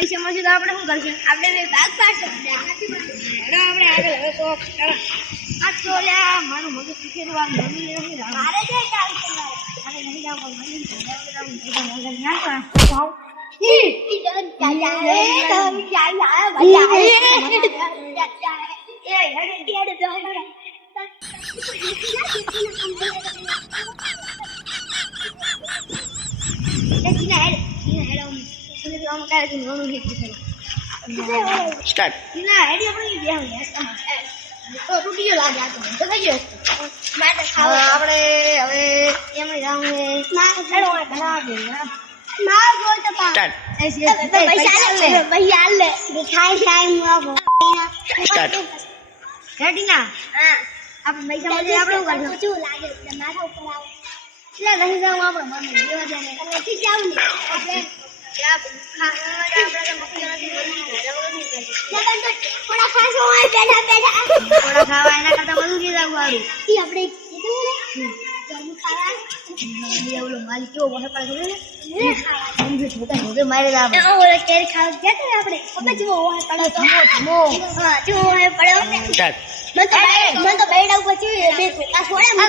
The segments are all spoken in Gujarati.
પૈસા મળશે તો આપણે શું કરશું? આપણે બે ભાગ પાડશે. આપણે આગળ હવે તો આ તો લ્યા મારું મગજ શીખેલું આ મમ્મી નથી રામ. મારે જે ચાલશે મારે નહીં જાવ પણ મમ્મી ના કરા. ઈ ડર ચાયા રે ડર ચાયા ભલા એ હેડે દો સ્ટાર્ટ ના હેડી આપણે બેહું તો તૂટી લાગે આ તો થઈ ગયો માટે ખાવ આપણે હવે એમ જાવું ના હેડો ઘણા દે ના બોલ તો પા સ્ટાર્ટ પૈસા લે ખાઈ ખાઈ મુઆ સ્ટાર્ટ હેડી ના હા આપણે પૈસા મળે આપણે શું કરશું લાગે માથા ઉપર આવો એટલે નહીં જાવ આપણે મમ્મી દેવા દે ને નથી જાવ ને આપણે થોડા ખાસો હોય બેઠા બેઠા થોડા ખાવા એના કરતા બધું લઈ જવું વાળું ઈ આપણે કીધું ખાવા ઓલો મારી કેવો વહે પડે ને સમજો છોટા છોટે મારે જાવ ઓલો કેર ખાવા ગયા તો આપણે ખબર જેવો વહે પડે તો મો હા જેવો વહે પડ્યો સ્ટાર્ટ મને તો બેડા ઉપર ચીવી બે આ છોડે મને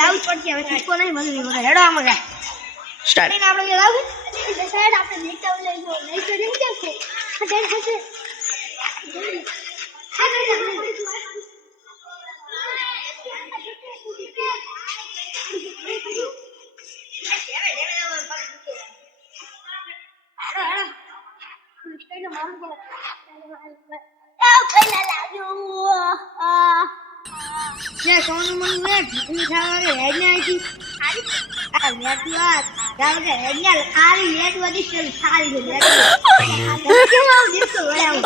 લાવ પડશે હવે ઠીકો નહીં બધું વગર હેડો આમ જા સ્ટાર્ટ આપણે લાવ સાઈડ આપણે નીચે લઈ જો નહીં તો જેમ કેમ છે આ ડર હશે હા સોનું મન વેટ ખાવા હેડ ને આઈ આ વેટવા ગાવડે હેડ ને ખાલી વેટ વધી છે ખાલી વેટ કેવો દિવસો વળાવ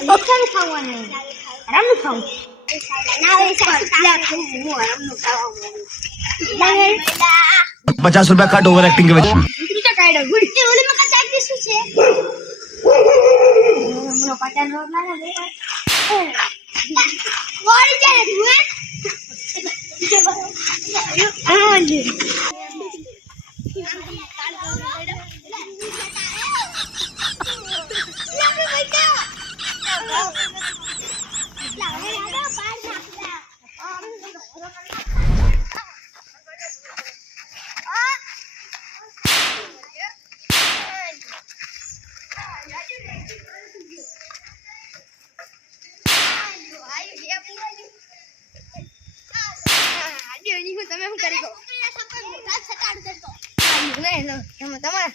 નીચે ખાવાનું આરામ ખાવ ના વે સાલા ખાવું હું આરામ ખાવાનું 50 रुपया कट ओवर एक्टिंग के वजह નીચે કાઢો ગુડ તે ઓલી માં કાટ દે શું છે મને પચાસ રોજ ના દે વળી જાય તું હા જી તમે શું કરી ગો તમારે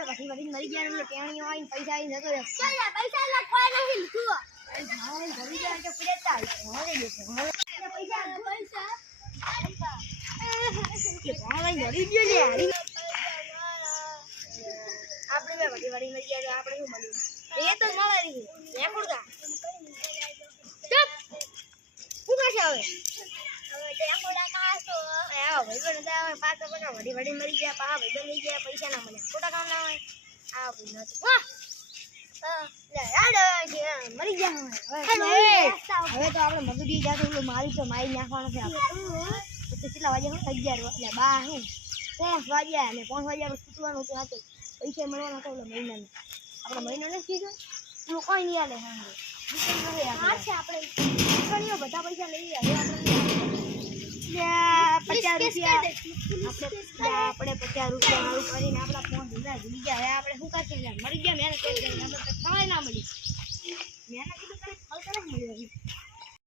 આપણે મરી ગયા ટેણીઓ આવીને પૈસા આવીને જતો પૈસા કોઈ નહીં લીધું ઘરી જાય તો પડેતા આપણે બધી વાડી મરી ગયા આપણે શું મળ્યું એ તો મળે નહીં કોડકા ચપ શું કરશે હવે કોડા કાસો આવો ભાઈ બને આવે પાછો બના વડી મરી ગયા પા ભાઈ બની ગયા પૈસા ના મળે કોડા કામ ના હોય આ ભાઈ નથી વાહ મરી ગયા હવે તો આપણે મજૂરી જાતો મારી તો મારી નાખવાનો છે આપણે કેટલા વાગ્યા 11 એટલે 12 હું 5 વાગ્યા અને 5 વાગ્યા છૂટવાનું હતું આ તો પૈસા મળવાના તો મહિનાને આપણે મહિનાને કીધું તું કોઈ નહીં આલે હા છે આપણે ઘણીઓ બધા પૈસા લઈ હવે આપણે 50 રૂપિયા આપણે 50 રૂપિયા મારું કરીને આપણા 5 ભૂલી ગયા આપણે શું કરશે મરી ગયા મેં આપણે ખવાય ના મળી